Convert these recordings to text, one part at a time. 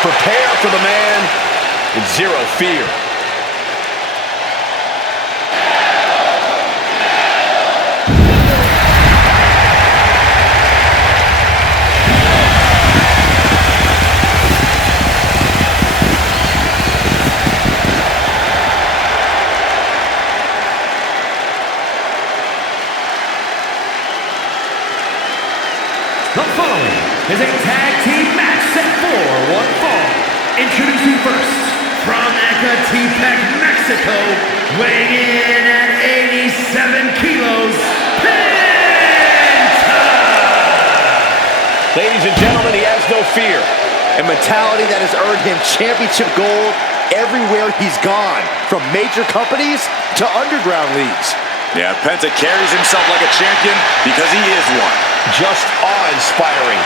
Prepare for the man with zero fear. The following is a tag team match set for one fall. Introducing first, from Ecatepec, Mexico, weighing in at 87 kilos, Penta! Ladies and gentlemen, he has no fear. A mentality that has earned him championship gold everywhere he's gone, from major companies to underground leagues. Yeah, Penta carries himself like a champion because he is one. Just awe-inspiring.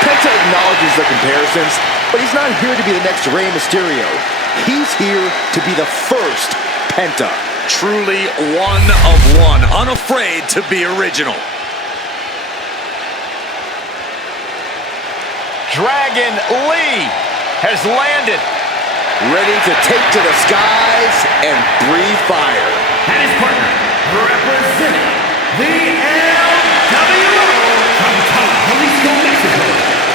Penta acknowledges the comparisons, but he's not here to be the next Rey Mysterio. He's here to be the first Penta. Truly one of one, unafraid to be original. Dragon Lee has landed. Ready to take to the skies and breathe fire. And his partner, representing the LWO from Jalisco, Mexico,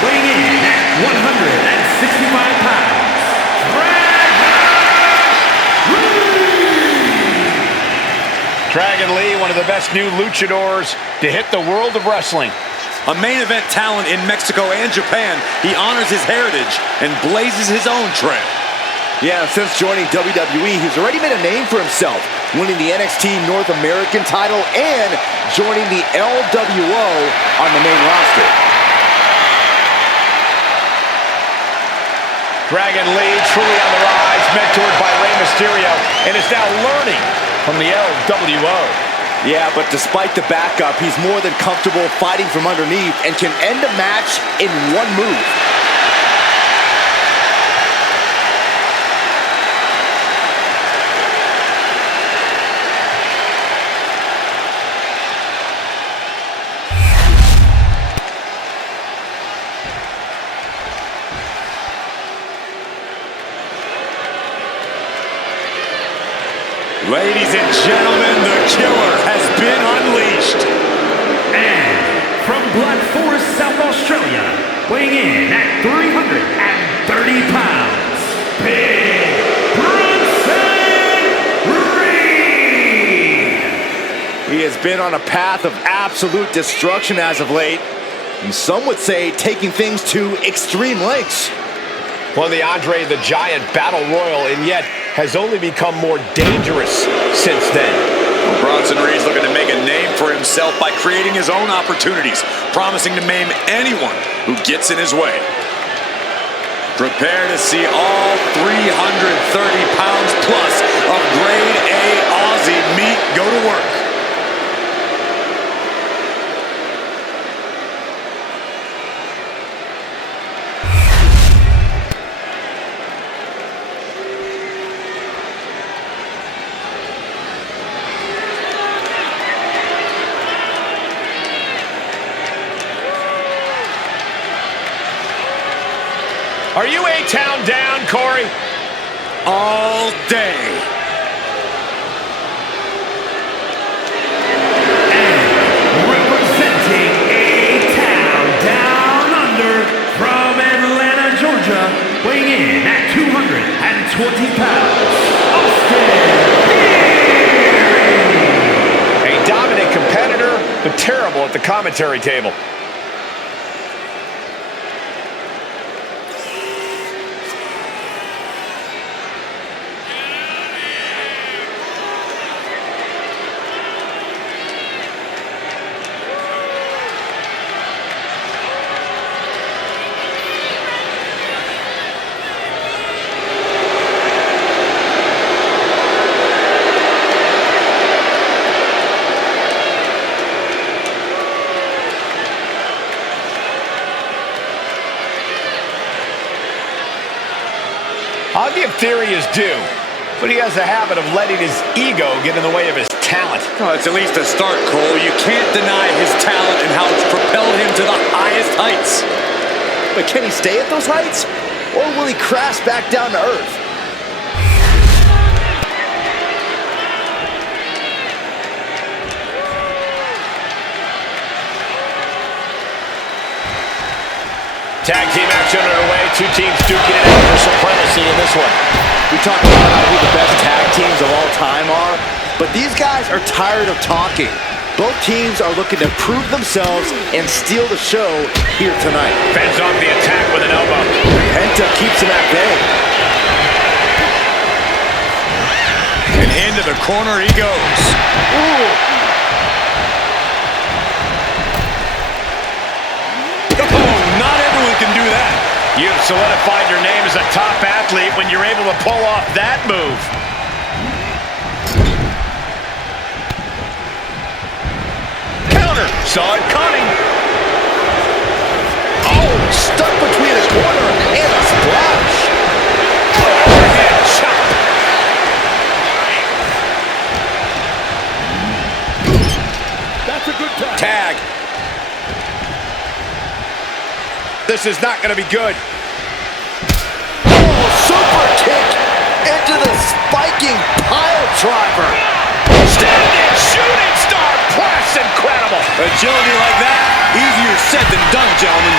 weighing in at 165 pounds, Dragon Lee, one of the best new luchadors to hit the world of wrestling. A main event talent in Mexico and Japan, he honors his heritage and blazes his own trail. Yeah, since joining WWE, he's already made a name for himself, winning the NXT North American title and joining the LWO on the main roster. Dragon Lee, truly on the rise, mentored by Rey Mysterio, and is now learning from the LWO. Yeah, but despite the backup, he's more than comfortable fighting from underneath and can end a match in one move. Ladies and gentlemen, the killer has been unleashed. And from Black Forest, South Australia, weighing in at 330 pounds, Big Bronson Reed! He has been on a path of absolute destruction as of late, and some would say taking things to extreme lengths. Won the Andre the Giant Battle Royal, and yet has only become more dangerous since then. Well, Bronson Reed's looking to make a name for himself by creating his own opportunities, promising to maim anyone who gets in his way. Prepare to see all 330 pounds plus of grade A Aussie meat go to work. Are you A-Town down, Corey? All day. And representing A-Town Down Under from Atlanta, Georgia, weighing in at 220 pounds, Austin Theory! A dominant competitor, but terrible at the commentary table. I'll give Theory his due, but he has a habit of letting his ego get in the way of his talent. Oh, it's at least a start, Cole. You can't deny his talent and how it's propelled him to the highest heights. But can he stay at those heights? Or will he crash back down to earth? Tag team action underway. Two teams duking it out for supremacy in this one. We talk about who the best tag teams of all time are, but these guys are tired of talking. Both teams are looking to prove themselves and steal the show here tonight. Fends off the attack with an elbow. Penta keeps him at bay. And into the corner he goes. Ooh. Can do that. You've solidified your name as a top athlete when you're able to pull off that move. Counter. Saw it coming. Oh, stuck between a corner and a splash. Overhead chop. That's a good tag. Tag. This is not going to be good. Oh, super kick into the spiking pile driver. Standing shooting star press. Incredible. Agility like that, easier said than done, gentlemen.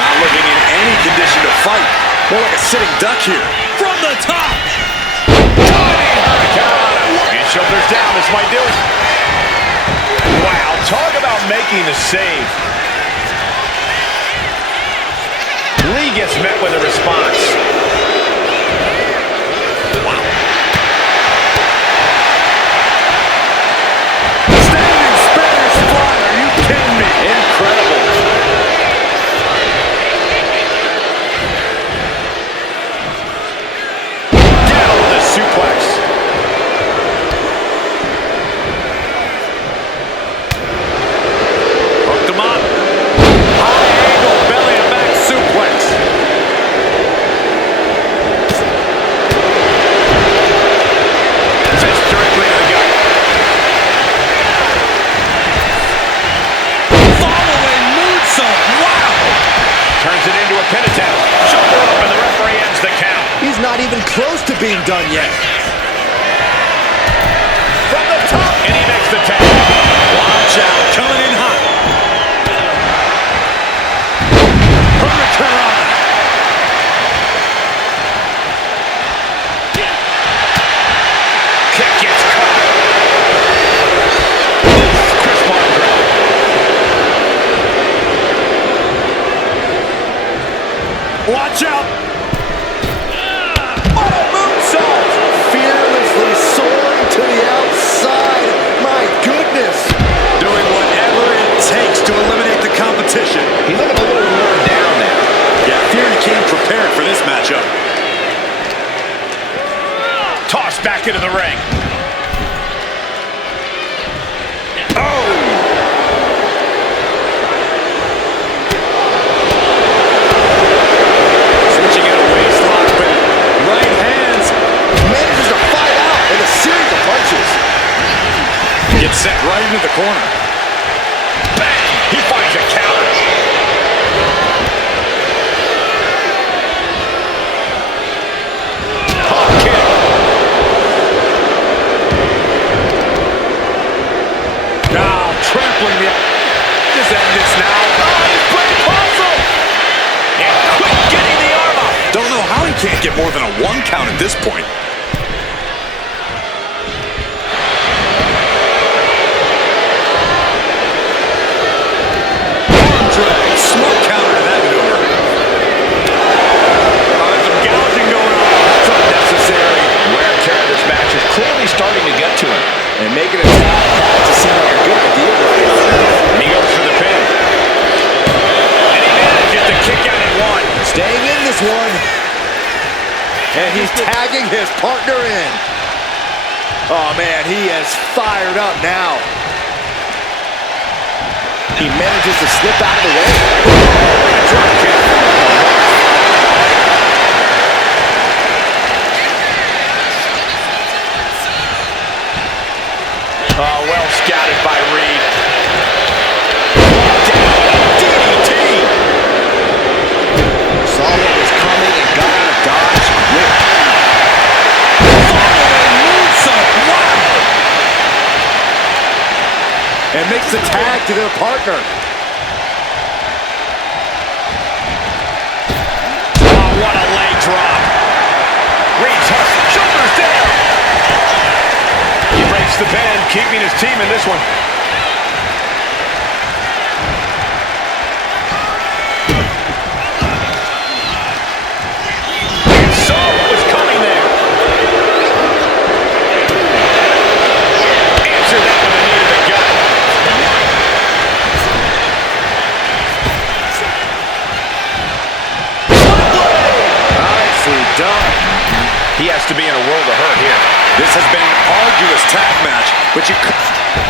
Not looking in any condition to fight. More like a sitting duck here. From the top. And shoulders down. This might do it. Wow, talk about making the save. Lee gets met with a response. Wow. Standing Spanish fly, are you kidding me? Incredible. Down with a suplex. Hooked him up. High angle belly to back suplex. Fist directly to the gut. Following moonsault, wow! Turns it into a pin attempt. Shoulder up and the referee ends the count. He's not even close to being done yet. From the top. And he makes the tag. Watch out, coming in hot. Hurricane. Kick gets caught. Chris Martin. Watch out. Oh, moonsault! Fearlessly soaring to the outside. My goodness. Doing whatever it takes to eliminate the competition. He's looking a little worn down now. Yeah, I fear he came prepared for this matchup. Tossed back into the ring. Switching in a waistlock, but Right hands. Manages to fight out with a series of punches. Gets sent right into the corner. bang! He finds a counter. Pop kick. Now trampling the... Just end this now. Oh, he's playing puzzle. And quick getting the arm up. Don't know how he can't get more than a 1 count at this point. Arm drag, smoke counter to that maneuver. There's some gouging going on. That's unnecessary. Wear and tear of this match is clearly starting to get to him. And making a tap has to seem like a good idea right now. And he goes for the pin. And he manages to kick out at one. Staying in this one. And he's tagging his partner in. Oh, man, he is fired up now. He manages to slip out of the way. Drop kick. Oh, and makes the tag to their partner. Oh, what a leg drop. Reach hustle, shoulders down. He breaks the pin, keeping his team in this one. So what was coming there? Answer that with a knee to the gut. Nicely done. He has to be in a world of hurt here. This has been an arduous tag match, but you could...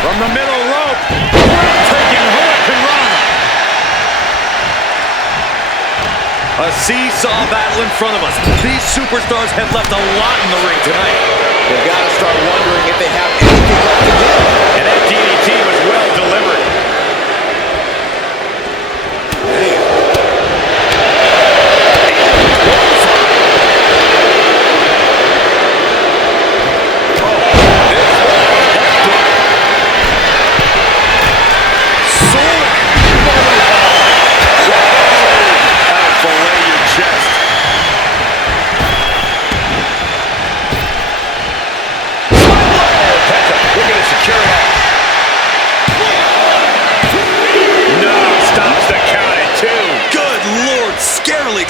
From the middle rope, breathtaking hurricanrana. A seesaw battle in front of us. These superstars have left a lot in the ring tonight. They've got to start wondering if they have anything left to give. And that DDT was well delivered.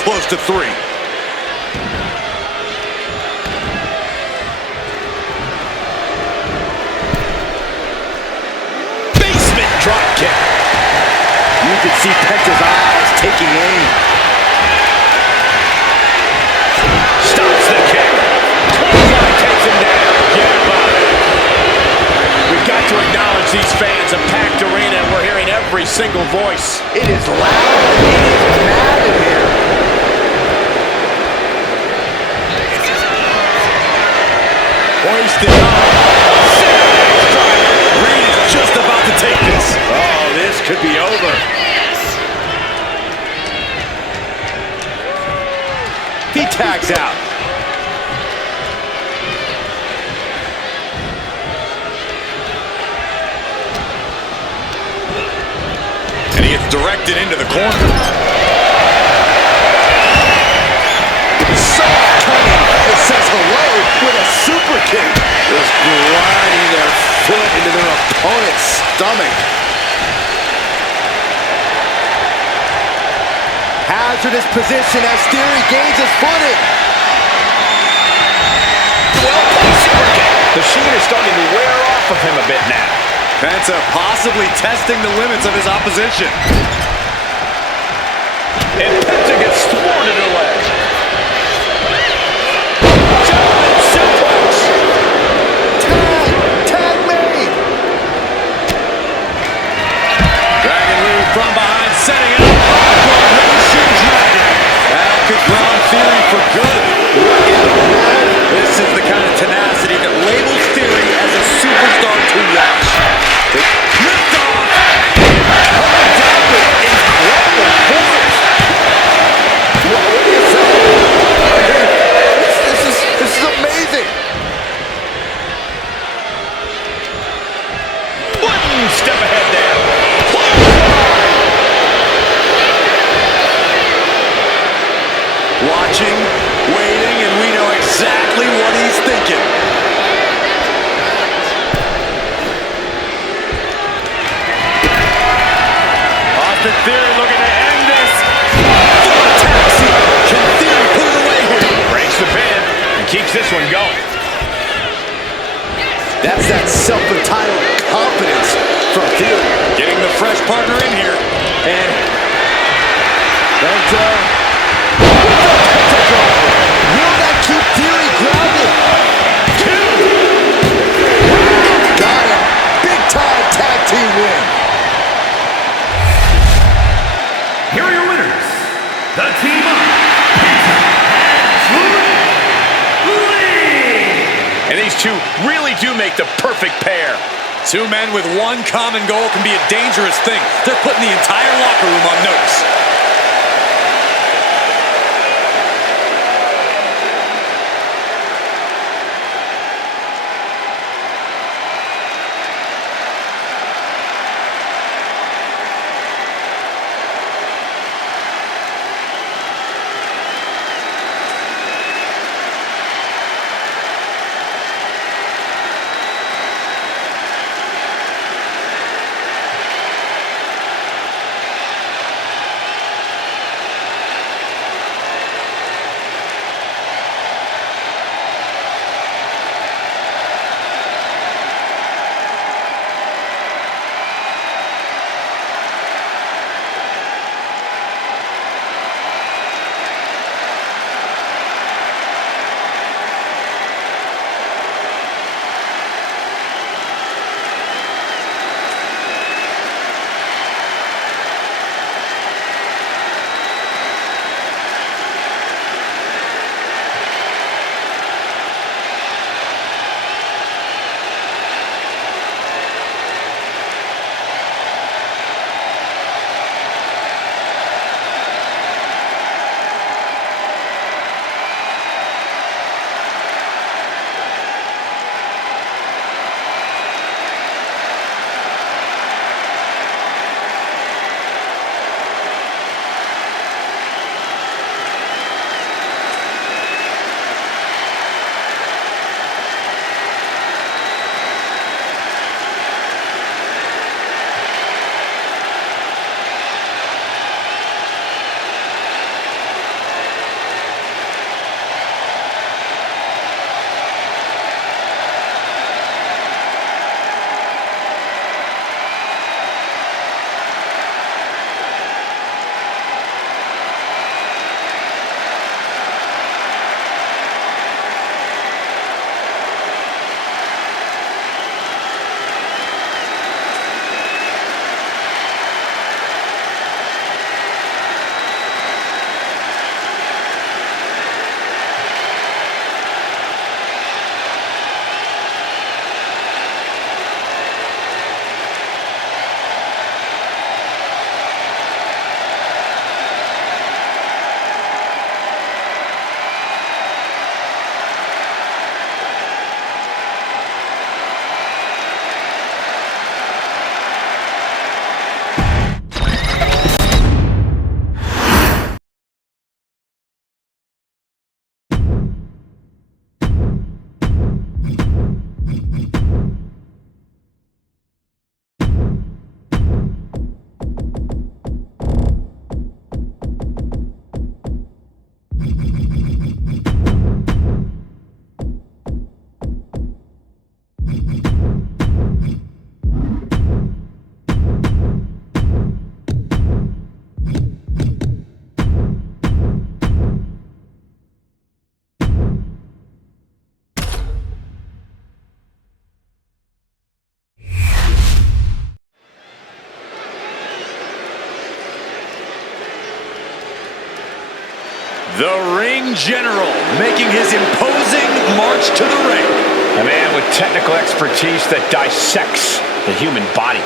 Close to 3. Basement drop kick. You can see Penta's eyes taking aim. Stops the kick. Clothesline takes him down. Get him up. We've got to acknowledge these fans. A packed arena, and we're hearing every single voice. It is loud and it is mad in here. Hoisted up. Reed is just about to take this. Oh, this could be over. He tags out. And he gets directed into the corner. Says hello with a super kick. Just grinding their foot into their opponent's stomach. Hazardous position as Theory gains his footing. Well-placed super kick. The sheen is starting to wear off of him a bit now. Penta possibly testing the limits of his opposition. And Penta gets thwarted away. From behind, setting it up. Coronation Dragon. That could ground Theory for good. What in the world? This is the kind of tenacity that labels Theory as a superstar to watch. Lift off. Coming down with incredible force. What do you say? This is amazing. One step ahead there. Watching, waiting, and we know exactly what he's thinking. Austin Theory looking to end this. Taxi. Can Theory put it away here? Breaks the pin and keeps this one going. That's that self-entitled confidence from Theory. Getting the fresh partner in here. And Penta. Will that keep Theory grounded? 2. Got it. Big time tag team win. Here are your winners. The team of Penta and Lee. And these two really do make the perfect pair. Two men with one common goal can be a dangerous thing. They're putting the entire locker room on notice. The ring general making his imposing march to the ring. A man with technical expertise that dissects the human body.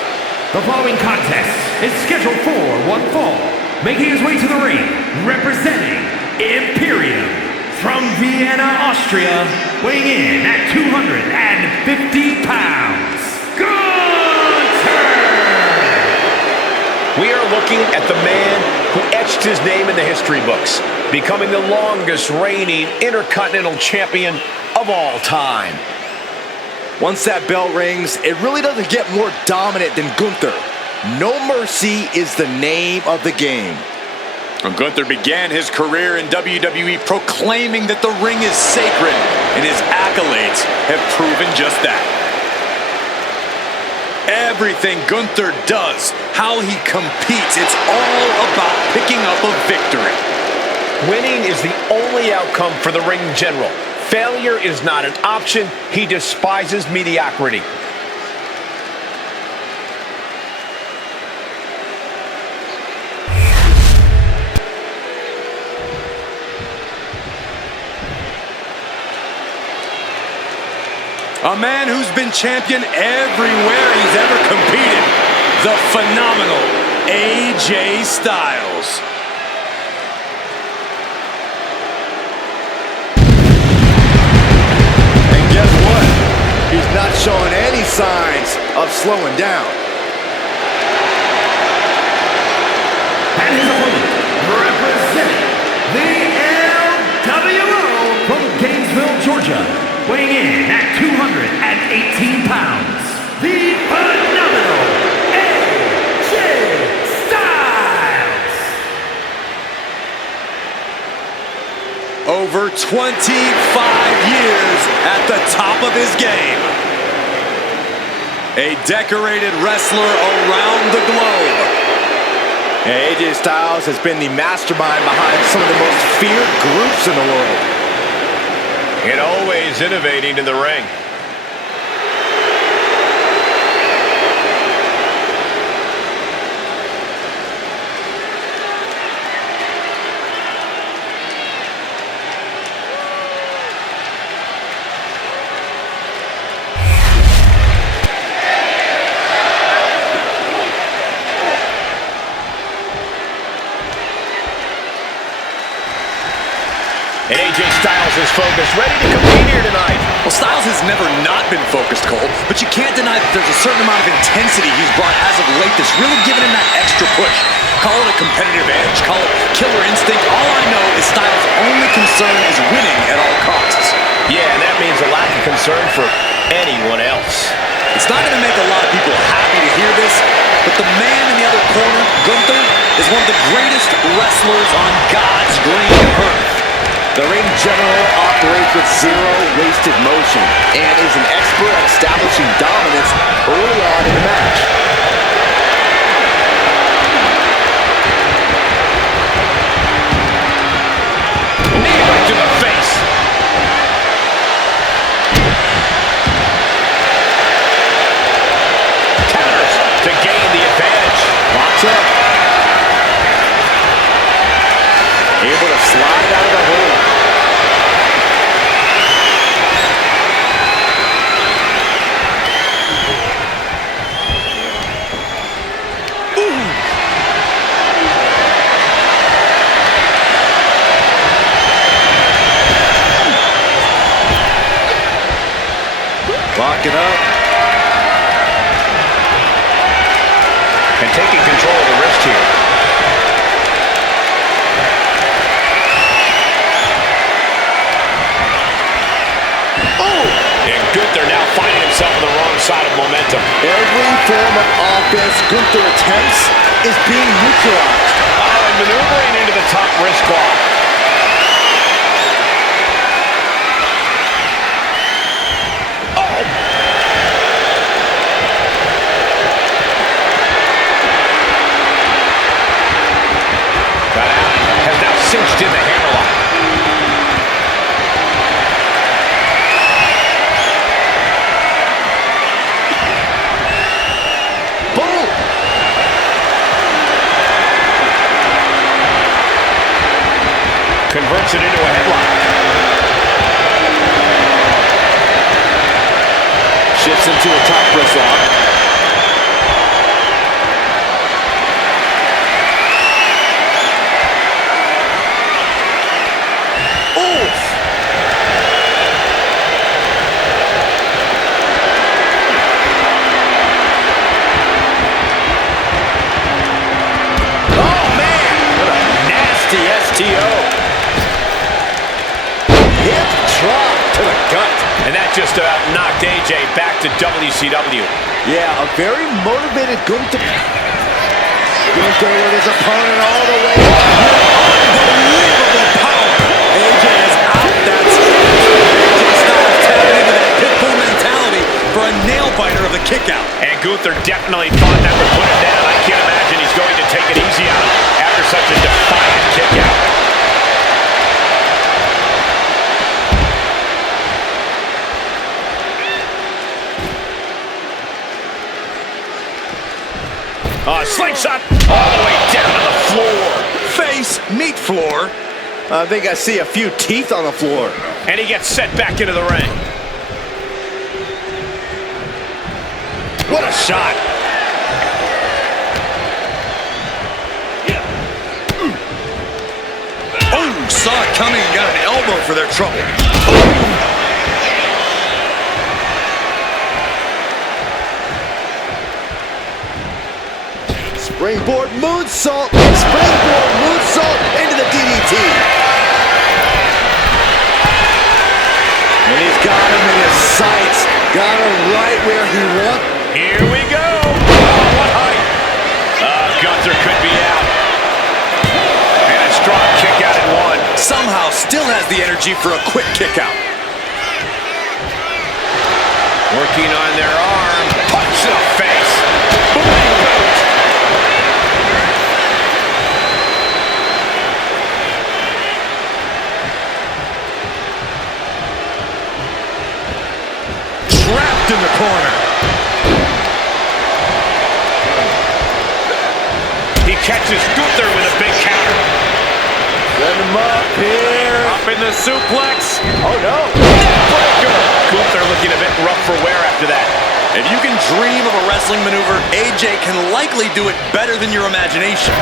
The following contest is scheduled for one fall. Making his way to the ring, representing Imperium from Vienna, Austria, weighing in at 250 pounds, Gunther! We are looking at the man who etched his name in the history books, becoming the longest reigning Intercontinental Champion of all time. Once that bell rings, it really doesn't get more dominant than Gunther. No mercy is the name of the game. Gunther began his career in WWE proclaiming that the ring is sacred, and his accolades have proven just that. Everything Gunther does, how he competes, it's all about picking up a victory. Winning is the only outcome for the ring general. Failure is not an option. He despises mediocrity. A man who's been champion everywhere he's ever competed. The phenomenal AJ Styles. And guess what? He's not showing any signs of slowing down. And his opponent, representing the LWO from Gainesville, Georgia, weighing in at 218 pounds, the phenomenal AJ Styles! Over 25 years at the top of his game. A decorated wrestler around the globe. And AJ Styles has been the mastermind behind some of the most feared groups in the world. And always innovating in the ring. And AJ Styles is focused, ready to compete here tonight. Well, Styles has never not been focused, Cole, but you can't deny that there's a certain amount of intensity he's brought as of late that's really given him that extra push. Call it a competitive edge, call it killer instinct. All I know is Styles' only concern is winning at all costs. Yeah, and that means a lack of concern for anyone else. It's not going to make a lot of people happy to hear this, but the man in the other corner, Gunther, is one of the greatest wrestlers on God's green earth. The ring general operates with zero wasted motion and is an expert at establishing dominance early on in the match. Knee right to the face. Counters to gain the advantage. Locks up. Able to slide out of the hole. Lock it up. And taking control of the wrist here. And Gunther now finding himself on the wrong side of momentum. Every form of offense Gunther attempts is being neutralized. Oh, and maneuvering into the top wrist lock. Oh! Got out. Has now cinched in the hammerlock. converts it into a headlock. Shifts into a top wrist lock. STO. Hip drop to the gut. And that just about knocked AJ back to WCW. Yeah, a very motivated Gunther. Gunther with his opponent all the way. Unbelievable power. AJ is out. That's AJ Styles tapping into that pitbull mentality for a nail-biter of the kick-out. And Gunther definitely thought that would put him down. I can't imagine he's going to take it easy on him after such a defiant kick-out. Slingshot all the way down to the floor. Face, meat floor. I think I see a few teeth on the floor. And he gets set back into the ring. What a shot. Oh, saw it coming and got an elbow for their trouble. Springboard moonsault, springboard moonsault into the DDT. And he's got him in his sights, got him right where he wants. Here we go. Oh, what height. Gunther could be out. And a strong kick out at one. Somehow still has the energy for a quick kick out. Working on their arm. Punch to the face. Boom. Trapped in the corner. He catches Gunther with a big counter. Set him up here. Up in the suplex. Oh no. Neckbreaker. Gunther looking a bit rough for wear after that. If you can dream of a wrestling maneuver, AJ can likely do it better than your imagination.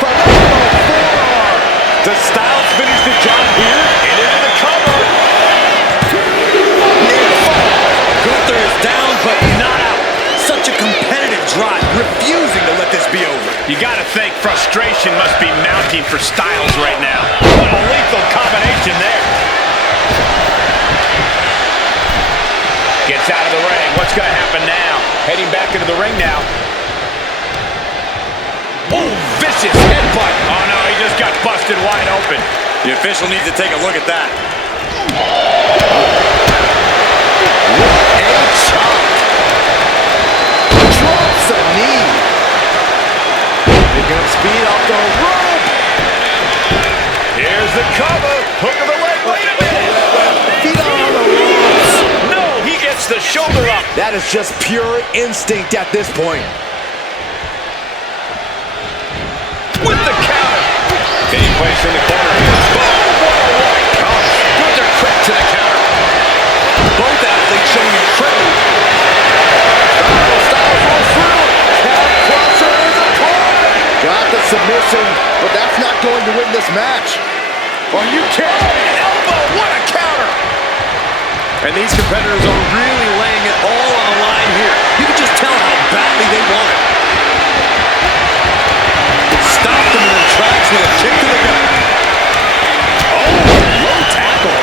Phenomenal forearm. Does Styles finish the job here? And into the cover. Gunther is down, but not out. Such a competitive drive, refusing to let this be over. You gotta think frustration must be mounting for Styles right now. What a lethal combination there. Gets out of the ring. What's gonna happen now? Heading back into the ring now. Oh, vicious headbutt. Oh no, he just got busted wide open. The official needs to take a look at that. What a chop. Drops a knee. Picking up speed off the rope. Here's the cover. Hook of the leg. Wait a minute. Feet on the ropes. No, he gets the shoulder up. That is just pure instinct at this point. With the counter. Taking place in the corner. Boom! What a right punch. Gunther quick to the counter. Both athletes showing incredible. Styles rolls through. Count crusher is a corner. Got the submission, but that's not going to win this match. Are you kidding? An elbow. What a counter. And these competitors are really laying it all on the line here. You can just tell how badly they want it. Stopped them in their tracks with a kick to the gut. Oh, low tackle.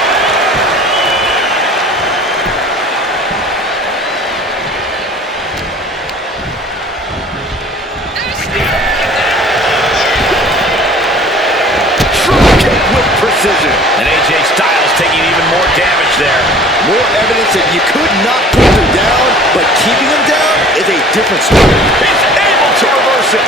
True kick with precision. And AJ Styles taking even more damage there. More evidence that you could not put them down, but keeping them down is a different story. He's able to reverse it.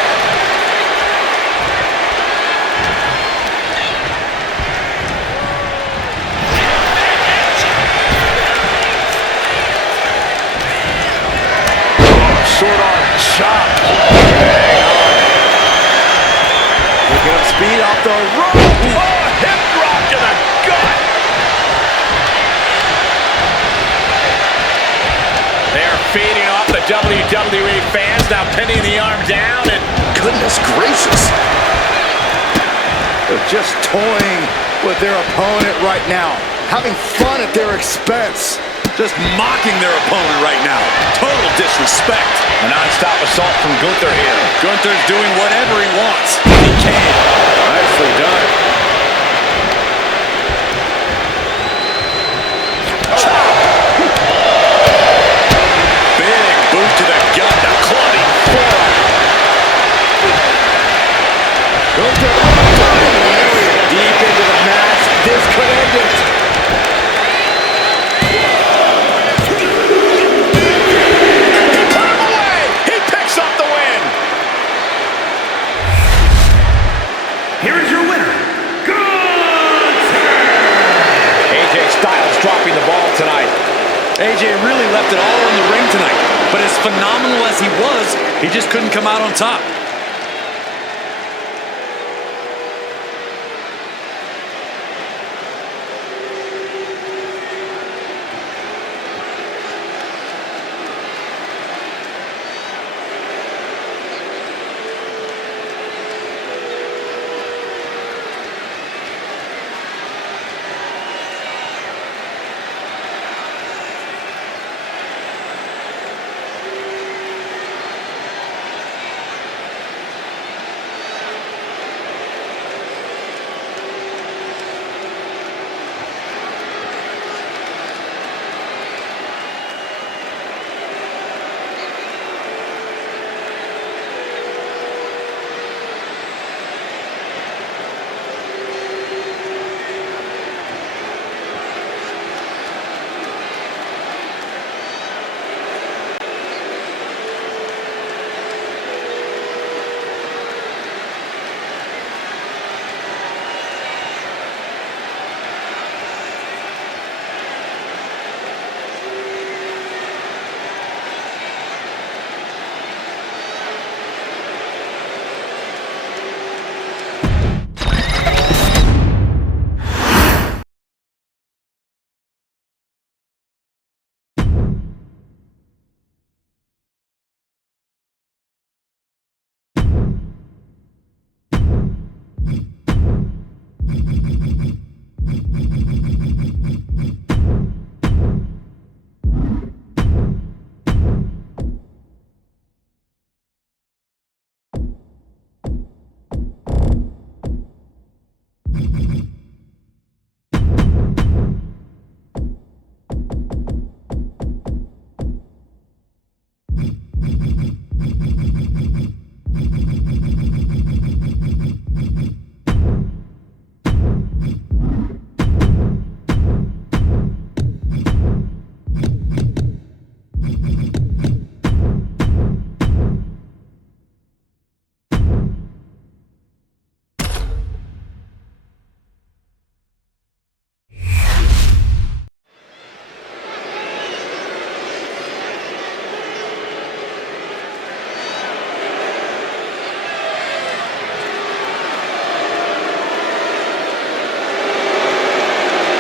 Short arm chop. Hang on. Picking up speed off the rope. Oh, hip drop to the WWE fans now pinning the arm down, and Goodness gracious. They're just toying with their opponent right now, having fun at their expense. Just mocking their opponent right now. Total disrespect. a non-stop assault from Gunther here. Gunther's doing whatever he wants. He can. Nicely done. Big boot to the gut, the clubbing forearm. Gunther deep into the match. This could end it. Here is your winner, Gunther! AJ Styles dropping the ball tonight. AJ really left it all in the ring tonight. But as phenomenal as he was, he just couldn't come out on top.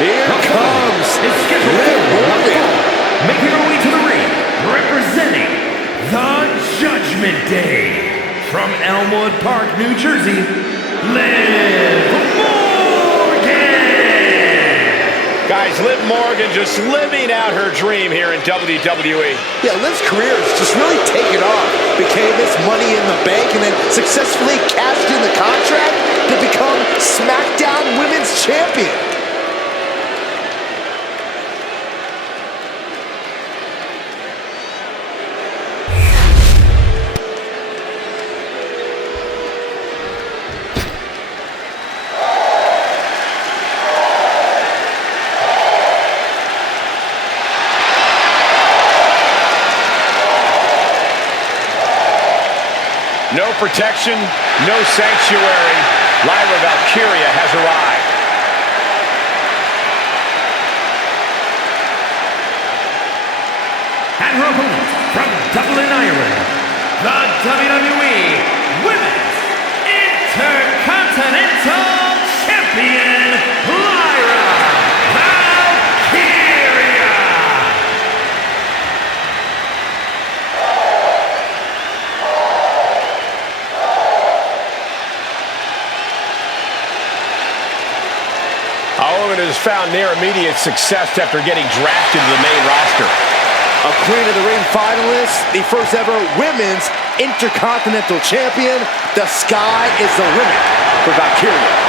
Here comes It's scheduled Liv Morgan. making her way to the ring, representing the Judgment Day from Elmwood Park, New Jersey, Liv Morgan! Guys, Liv Morgan just living out her dream here in WWE. Yeah, Liv's career has just really taken off. Became this Money in the Bank and then successfully cashed in the contract to become SmackDown Women's Champion. No protection, no sanctuary. Lyra Valkyria has arrived. And her opponent from Dublin, Ireland, the WWE Women's Intercontinental Champion, Lyra Valkyria! woman who has found near immediate success after getting drafted to the main roster. A Queen of the Ring finalist, the first ever women's Intercontinental Champion. The sky is the limit for Valkyria.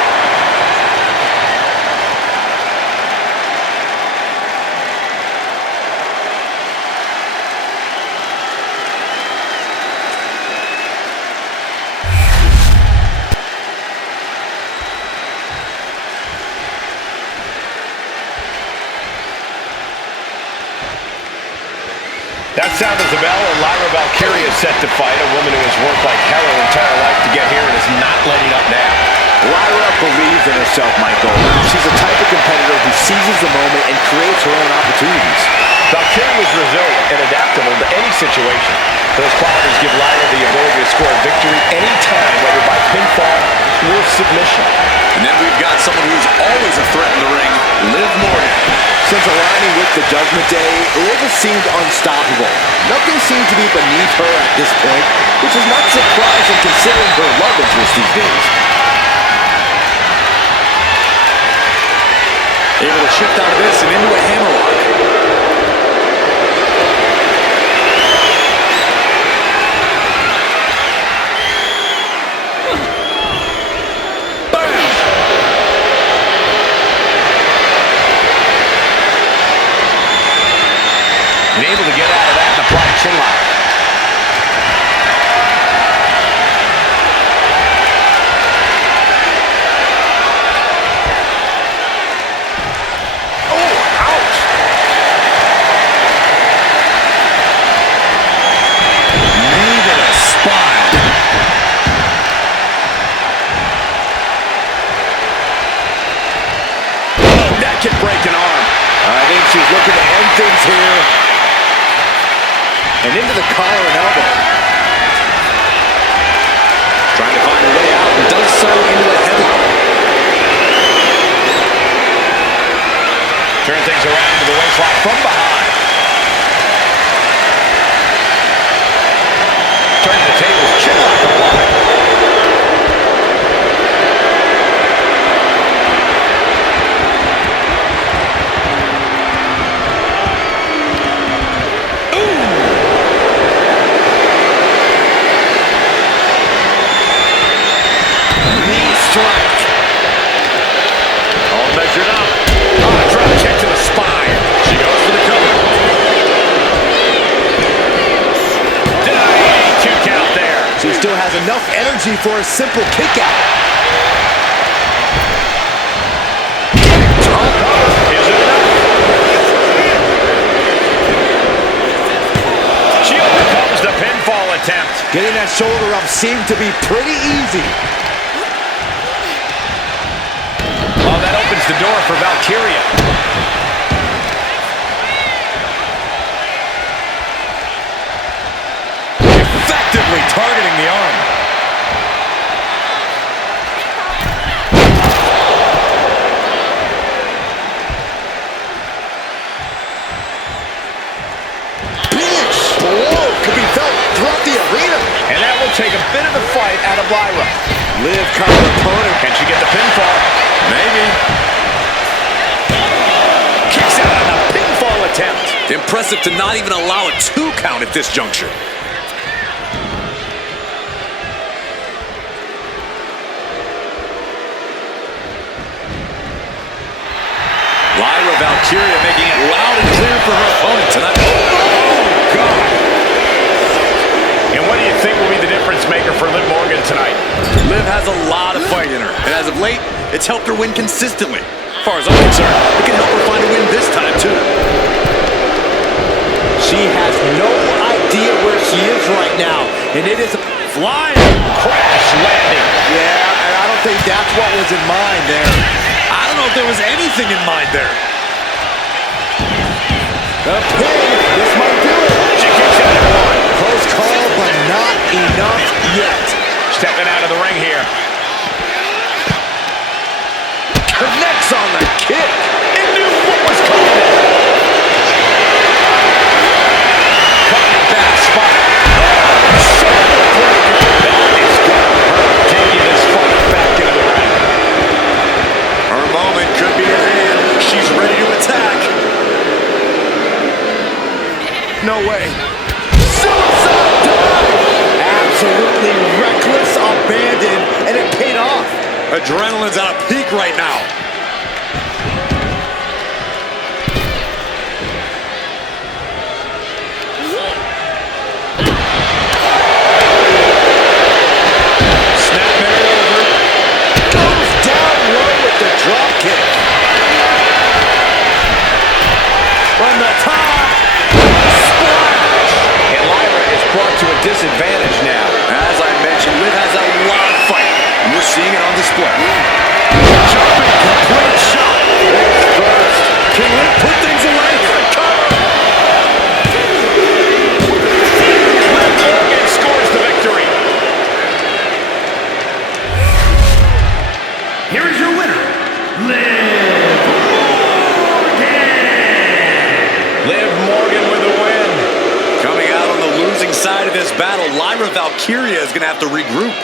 That sound is the bell, and Lyra Valkyria is set to fight, a woman who has worked like hell her entire life to get here and is not letting up now. Lyra believes in herself, Michael. She's the type of competitor who seizes the moment and creates her own opportunities. Valkyria is resilient and adaptable to any situation. Those qualities give Lyra the ability to score a victory anytime, whether by pinfall or submission. And then we've got someone who's always a threat in the ring, Liv Morgan. Since aligning with the Judgment Day, Liv has seemed unstoppable. Nothing seems to be beneath her at this point, which is not surprising considering her love interest these days. Able to shift out of this and into a hammerlock. And able to get out of that and apply a chin lock. Oh, ouch! Knee to the spine. Oh, that can break an arm. I think she's looking to end things here. And into the collar and elbow. Trying to find a way out and does so into a headlock. Turn things around to the waistlock from behind. Turning the tables, chin lock applied. Measured up. Oh, drop kick to the spine. She goes for the cover. Denying 2 count there. She still has enough energy for a simple kick out. Is it enough? She overcomes the pinfall attempt. Getting that shoulder up seemed to be pretty easy. Oh, that opens the door for Valkyria. Effectively targeting the arm. Big blow could be felt throughout the arena. And that will take a bit of the fight out of Lyra. Liv kind of opponent. Can she get the pinfall? Maybe. Kicks out on the pinfall attempt. Impressive to not even allow a 2 count at this juncture. Lyra Valkyria making it loud and clear for her opponent tonight. Oh, God. And what do you think will be the difference maker for Liv Morgan tonight? Liv has a lot of fight in her, and as of late, it's helped her win consistently. As far as I'm concerned, it can help her find a win this time, too. She has no idea where she is right now, and it is a Flying crash landing. yeah, and I don't think that's what was in mind there. I don't know if there was anything in mind there. The pin, this might do it. She kicks out at 1. Close call, but not enough yet. Stepping out of the ring here. Connects on the kick. It knew what was coming. Caught in a bad spot. Shoulder breaker. That is going to hurt. Taking this fight back into the ring. Her moment could be at hand. no way. Suicide dive! Absolutely reckless abandon, and it paid off. Adrenaline's at a peak right now. Snapmare over. Goes down low with the drop kick. From the top. Splash! And Lyra is brought to a disadvantage now. As I mentioned, Liv has a lot of fight, and we're seeing it on display. Jumping complete shot. Face first. Can Liv put things away? Liv Morgan scores the victory. Here is your winner, Liv Morgan! Liv Morgan with a win. Coming out on the losing side of this battle, Lyra Valkyria is going to have to regroup.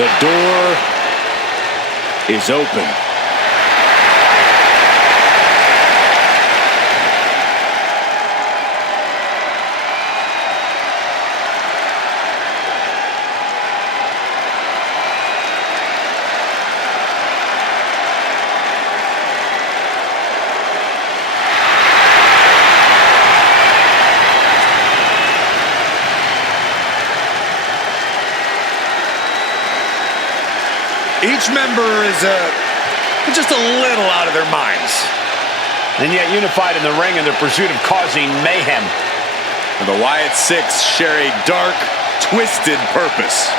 The door is open. Each member is just a little out of their minds. And yet unified in the ring in their pursuit of causing mayhem. And the Wyatt Six share a dark, twisted purpose.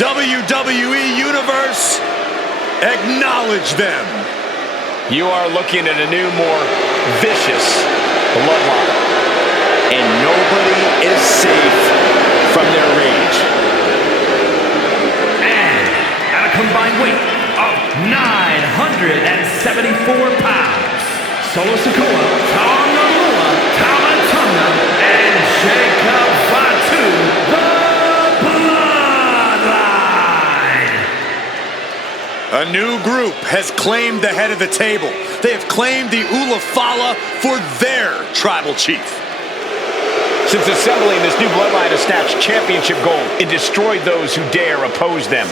WWE Universe, acknowledge them. You are looking at a new, more vicious bloodline. And nobody is safe from their rage. And at a combined weight of 974 pounds, Solo Sikoa, Tonga Lua, Tamatonga, and Jacob Fatu, the Bloodline. A new group has claimed the head of the table. They have claimed the Ulafala for their tribal chief. Since assembling, this new bloodline has snatched championship gold and destroyed those who dare oppose them.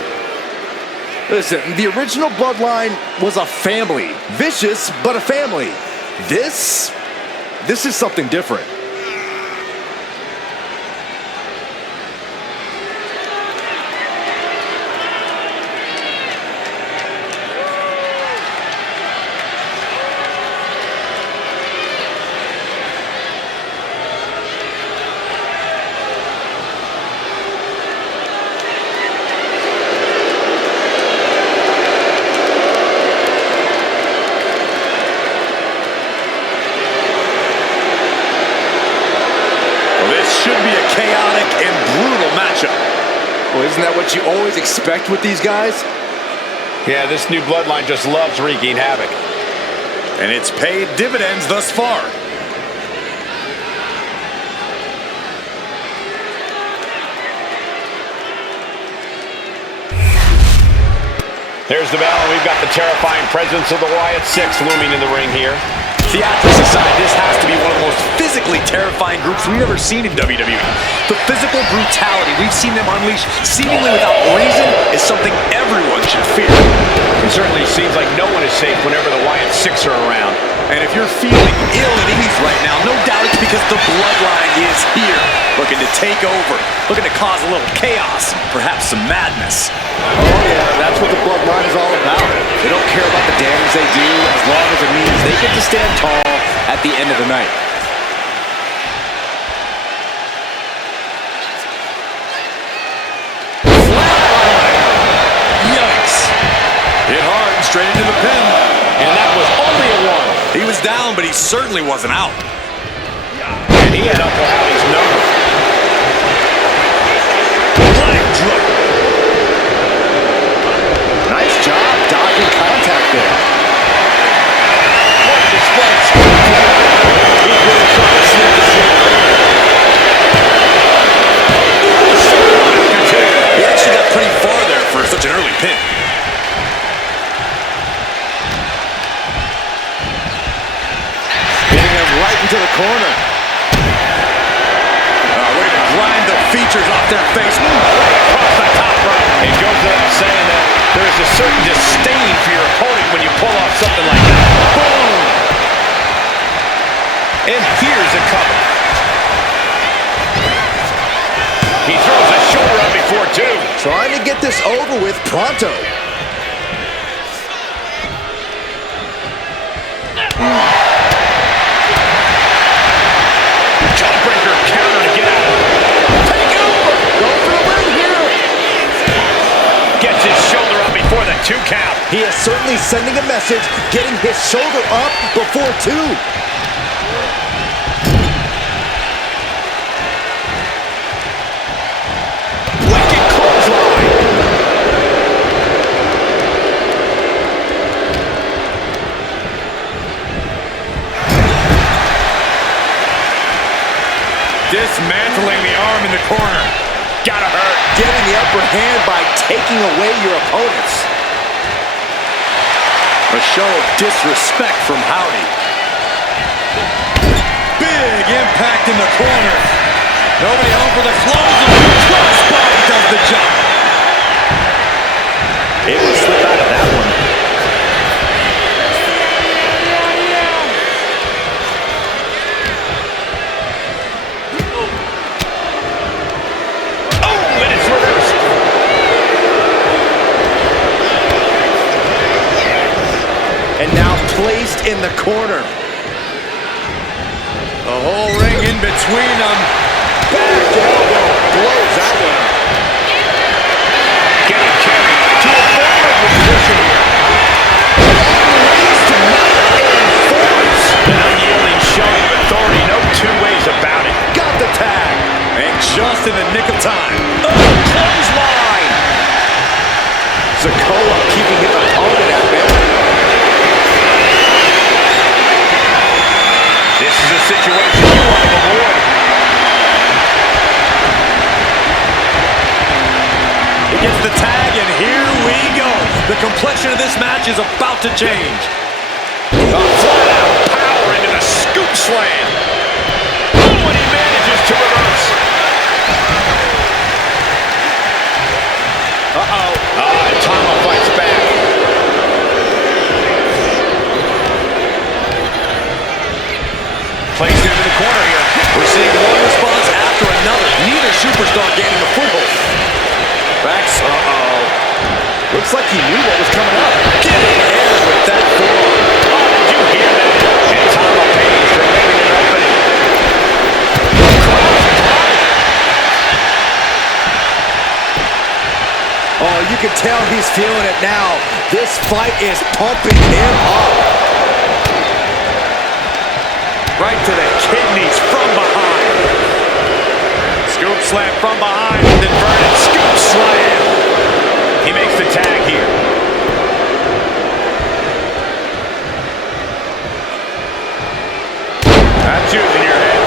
Listen, the original bloodline was a family. Vicious, but a family. This is something different. Should be a chaotic and brutal matchup. Well, isn't that what you always expect with these guys? Yeah, this new bloodline just loves wreaking havoc. And it's paid dividends thus far. There's the battle. We've got the terrifying presence of the Wyatt Six looming in the ring here. Theatrics aside, this has to be one of the most physically terrifying groups we've ever seen in WWE. The physical brutality we've seen them unleash seemingly without reason is something everyone should fear. It certainly seems like no one is safe whenever the Wyatt Six are around. And if you're feeling ill at ease right now, no doubt it's because the bloodline is here, looking to take over, looking to cause a little chaos, perhaps some madness. Oh yeah, that's what the bloodline is all about. They don't care about the damage they do as long as it means they get to stand tall at the end of the night. Yikes. Hit hard, straight into the pin. And that was only a one. He was down, but he certainly wasn't out. And he had Uncle Howie's number. Leg drop. Nice job dodging contact there. What a display of strength. He's really trying to snip the shoulder. He actually got pretty far there for such an early pin. Hitting him right into the corner. We're going to grind the features off their face. Across the top rope. It goes without saying that there is a certain disdain for your opponent when you pull off something like that. Boom! And here's a cover. He throws a shoulder up before two. Trying to get this over with pronto. Jawbreaker counter to get out. Take over. Go for the win here. Gets his shoulder up before the 2 count. He is certainly sending a message, getting his shoulder up before two. Wicked clothesline. Dismantling the arm in the corner. Gotta hurt. Getting the upper hand by taking away your opponents. A show of disrespect from Howdy. Big impact in the corner. Nobody home for the clothesline. Crossbody does the job. Able to slip out of that one. Oh, and it's reversed. And now placed in the corner. The whole ring in between them. Back elbow blows that one. in the nick of time. Oh, clothesline! Sikoa keeping his opponent at bay. This is a situation you want to avoid. He gets the tag, and here we go. The complexion of this match is about to change. A flat-out power into the scoop slam. Oh, and he manages to reverse. Uh-oh. And Tama fights back. Placed into the corner here. We're seeing one response after another. Neither superstar gaining a foothold. Rex, looks like he knew what was coming up. Getting air with that forearm. Oh, did you hear that? And Tama pays for making an opening. Oh, you can tell he's feeling it now. This fight is pumping him up. Right to the kidneys from behind. Scoop slam from behind with inverted scoop slam. He makes the tag here. That's using your head.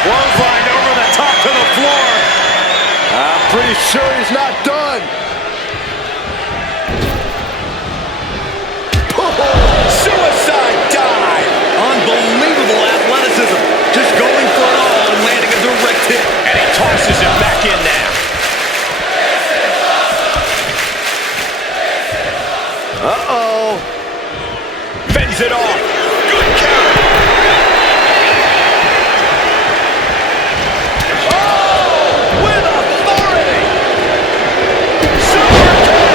Clothesline over the top to the floor. I'm pretty sure he's not done. Suicide dive. Unbelievable athleticism. Just going for it all and landing a direct hit. And he tosses him back in now. Uh-oh. Fends it off. Good count. Oh, with authority. Super kick.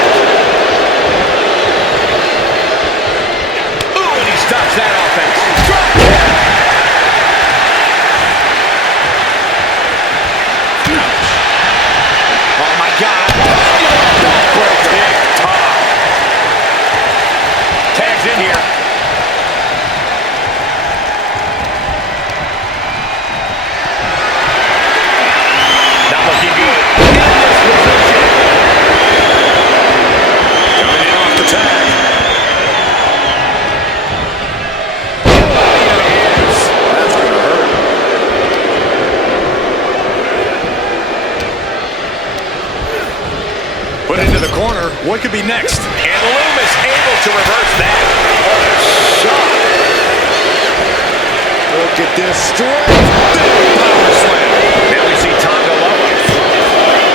Ooh, and he stops that offense. Drop kick. Oh, my God. Big top. Tags in here. Not looking good. In this position. Coming in off the tag. That's gonna hurt. Put into the corner. What could be next? And Loomis able to reverse that. Shot. Look at this strength. Power slam. Now we see Tonga Loa.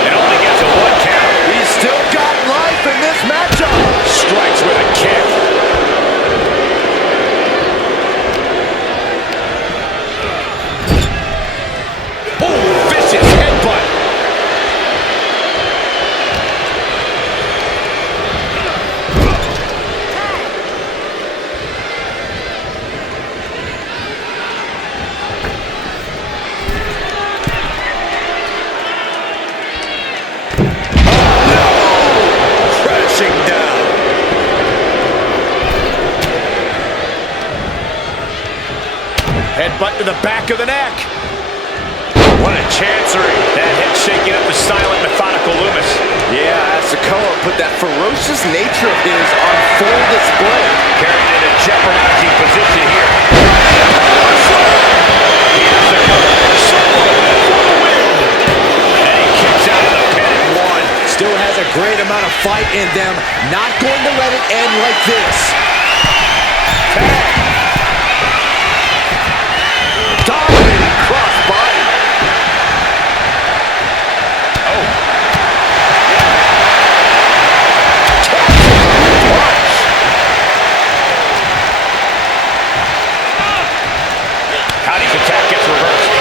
It only gets a 1 count. He's still got life in this matchup. Strikes with a kick. Oh, vicious headbutt. Crashing down. Headbutt to the back of the neck. What a chancery. That head shaking up the silent, methodical Loomis. Yeah, Sikoa put that ferocious nature of his on full display. Carried in a jeopardizing position here. Here's the cover. Sikoa for the win. And he kicks out of the pin at 1. Still has a great amount of fight in them. Not going to let it end like this. Tag. Dominating crossbody. Oh. Punch. Cody's attack gets reversed.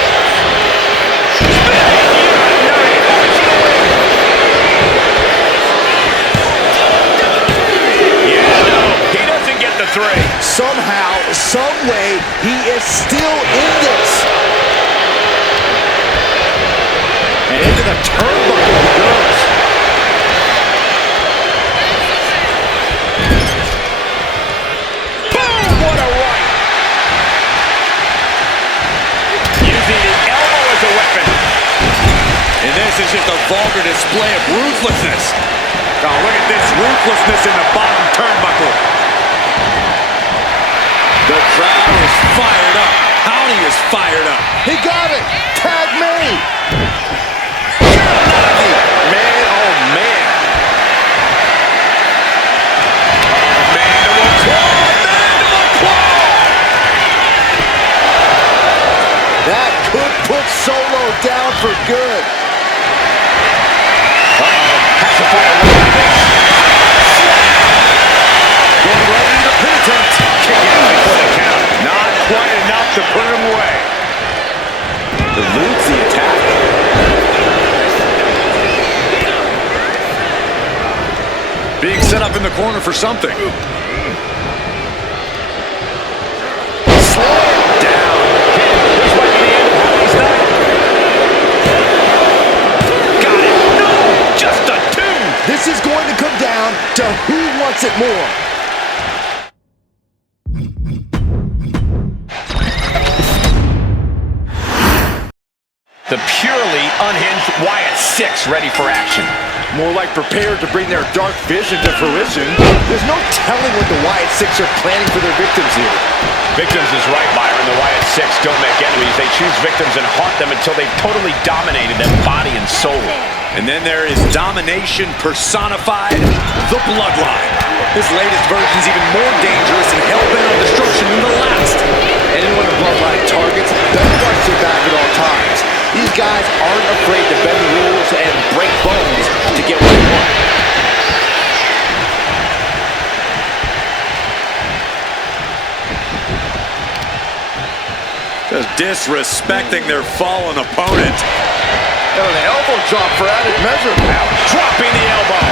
Yeah, no, he doesn't get the 3. Somehow, some way, he is still in this. And into the turnbuckle he goes. is just a vulgar display of ruthlessness. Oh, look at this ruthlessness in the bottom turnbuckle. The crowd is fired up. Howdy is fired up. He got it. Tag me. Man, oh man. Mandible claw, mandible claw. That could put Solo down for good. Has to find a way out of this. Going right into the pin attempt. Kick out before the count. Not quite enough to put him away. Eludes the attack. Being set up in the corner for something. This is going to come down to who wants it more. The purely unhinged Wyatt 6 ready for action. More like prepared to bring their dark vision to fruition. There's no telling what the Wyatt Six are planning for their victims here. Victims is right, Byron. The Wyatt 6 don't make enemies. They choose victims and haunt them until they've totally dominated them body and soul. And then there is domination personified, the Bloodline. This latest version is even more dangerous and hell-bent on destruction than the last. Anyone the Bloodline targets better watch their back at all times. These guys aren't afraid to bend the rules and break bones to get what they want. Just disrespecting their fallen opponent. And an elbow drop for added measure. Now dropping the elbow.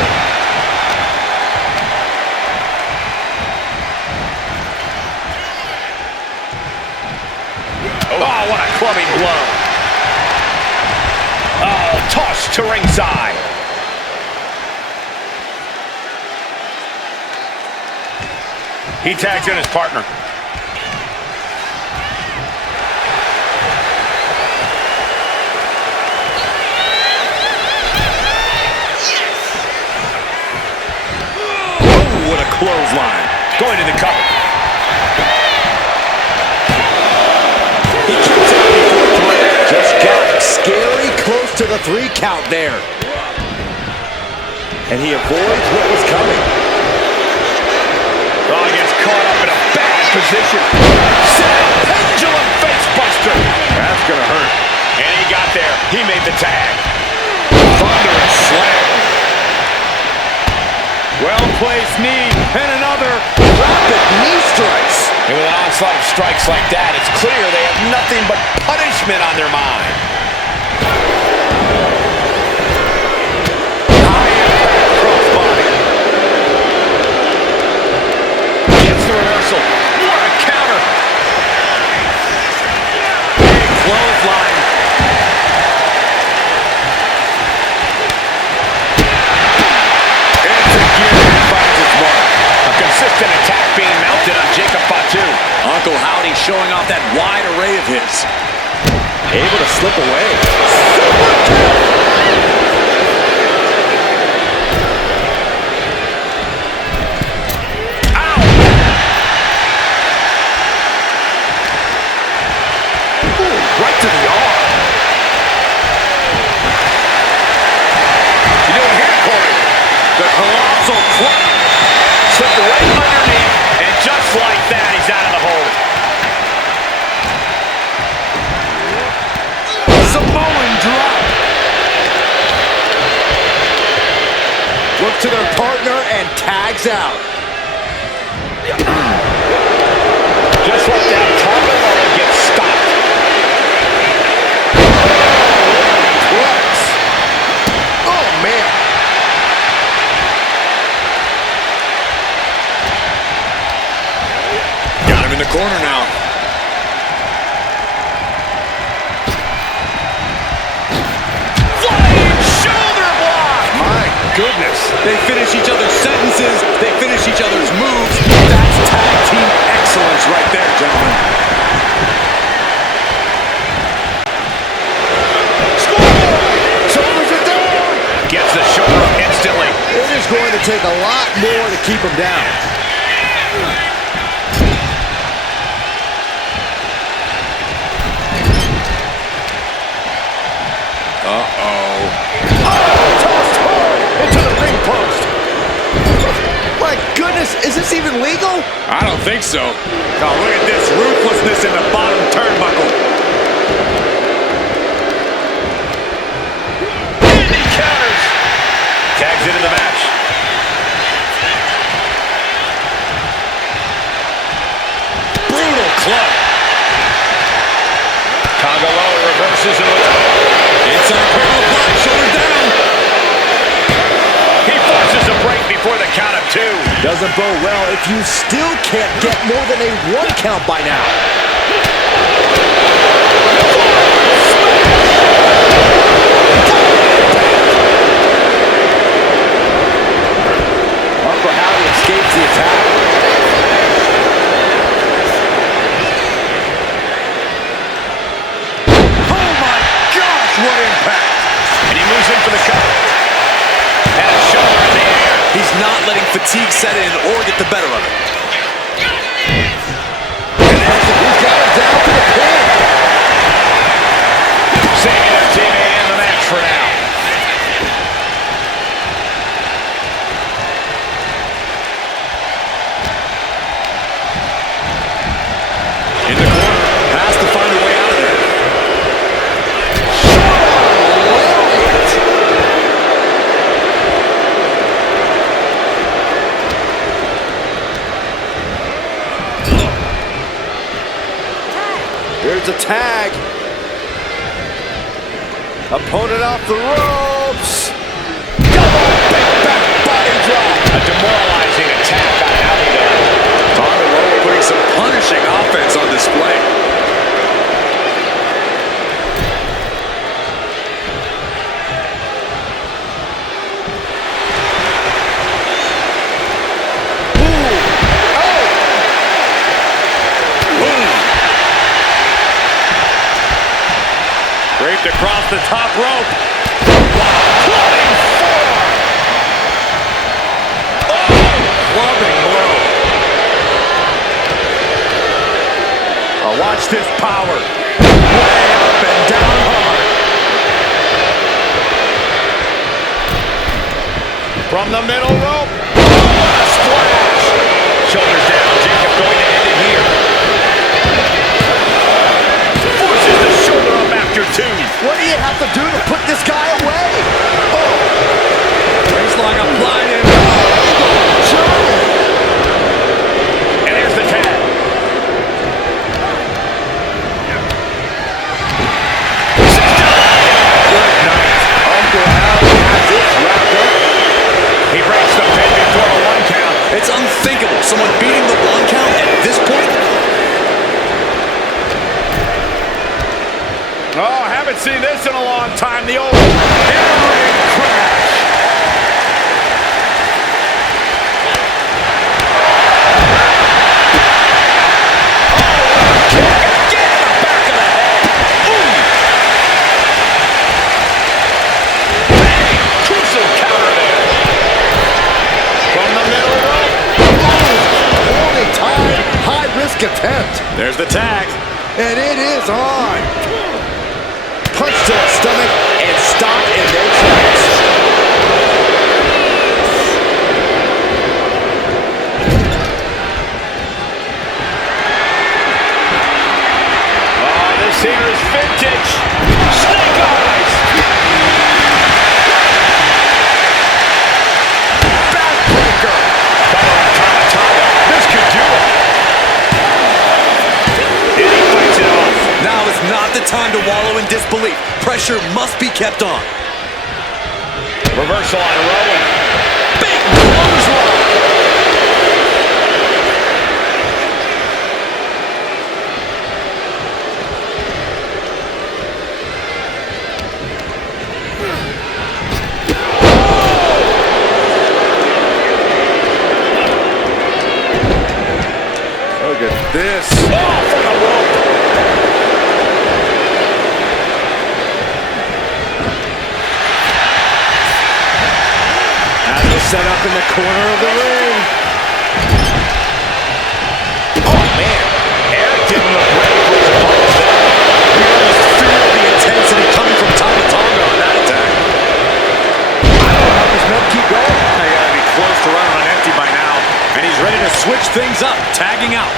Oh, what a clubbing blow. Oh, tossed to ringside. He tags in his partner. Oh, what a clothesline. Going to the cover. He kicks out before three. Just got scary close to the 3 count there. And he avoids what was coming. Oh, he gets caught up in a bad position. Set a pendulum face buster. That's going to hurt. And he got there. He made the tag. Thunderous slam. Well-placed knee. And another. Rapid knee strikes. And with an onslaught of strikes like that, it's clear they have nothing but punishment on their mind. High impact crossbody. Gets the reversal. What a counter. Big clothesline. It's again and finds its mark. A consistent attack being mounted on Jacob Fatu. Uncle Howdy showing off that wide array of his. Able to slip away. Ow! Ooh, right to the arm. You doing here, Corey? The colossal club. Slipped right underneath, and just like that, he's out of the hold. Samoan drop. Look to their partner and tags out. Just like that, Carmelo gets stopped. Clutch. Oh, man. Got him in the corner now. Flying shoulder block. My goodness. They finish each other's sentences. They finish each other's moves. That's tag team excellence right there, gentlemen. Shoulders are down. take a lot more to keep him down. Uh-oh. Tossed hard into the ring post. My goodness, is this even legal? I don't think so. Oh, look at this ruthlessness in the bottom turnbuckle. And he counters. Tags into the match. Brutal club. Congo reverses and Inside cradle apply, shoulder down. he forces a break before the count of 2. Doesn't bode well if you still can't get more than a 1 count by now. Uncle Howdy escapes the attack. Oh my gosh, what impact! And he moves in for the cover. And a shoulder in the air. He's not letting fatigue set in or get the better of it. He's got him down to the pin. Saving their teammate in the match for now. In the corner, has to find a way out of there. Here's a tag. Opponent off the ropes. Double big back body drop. A demoralizing attack on Howdy there. Congo putting some punishing offense on display. Draped across the top rope. Clubbing forearm. Clubbing blow. Watch this power. Way up and down hard. From the middle rope. What a splash. Shoulders down. Jacob going to end it here. Forces the shoulder up after 2. What do you have to do to put this guy away? Baseline applied in. And there's the tag. Good night. Uncle Howdy has this wrapped up. He breaks the pin before a 1 count. It's unthinkable. Someone beating the 1 count at this point. Oh, haven't seen this in a long time. The old air crash. Attempt. There's the tag. And it is on. Punch to the stomach and stop in their tracks. Oh, this here is vintage. Snake eyes. Backbreaker. Cover on Tamatanga. This could do it. And he fights it off. Now is not the time to wallow in disbelief. Pressure must be kept on. Reversal on Rowan. Big clothesline. Look at this. Oh, from the rope. As the Set up in the corner of the ring. Oh, man. Eric didn't look ready for his opponent there. You almost feel the intensity coming from Tama Tonga on that attack. I don't know how these men keep going. They gotta be close to running on empty by now. And he's ready to switch things up, tagging out.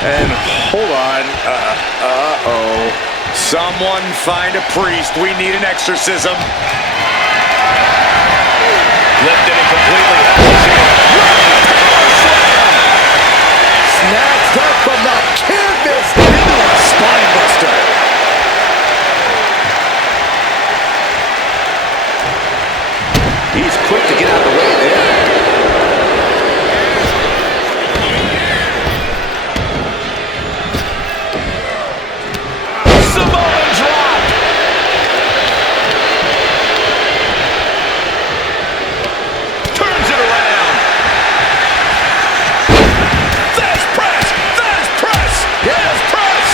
And hold on. Uh-oh. Someone find a priest. We need an exorcism. Lifted it completely. Snatched up from the canvas into a spine buster. He's quick to get out of the way there. Samoan drop. Turns it around. There's press. There's press. There's press.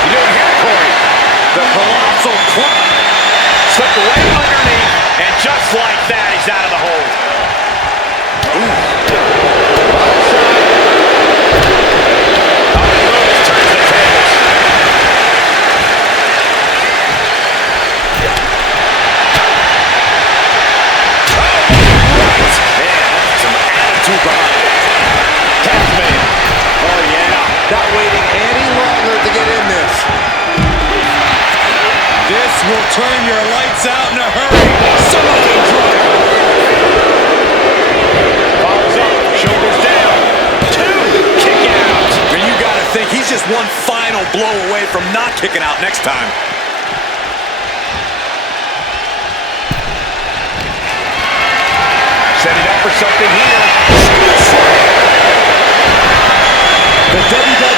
You doing here, Corey? The colossal club. Slipped right underneath, and just like that, he's out of the hold. Turns the tables. Some attitude behind it. Tasman. Oh, yeah. Not waiting any longer to get in this. This will turn your lights out in a hurry. Samoan drop. Follows up. Shoulders down. 2. Kick out. And you gotta think he's just one final blow away from not kicking out next time. Setting up for something here. The WWE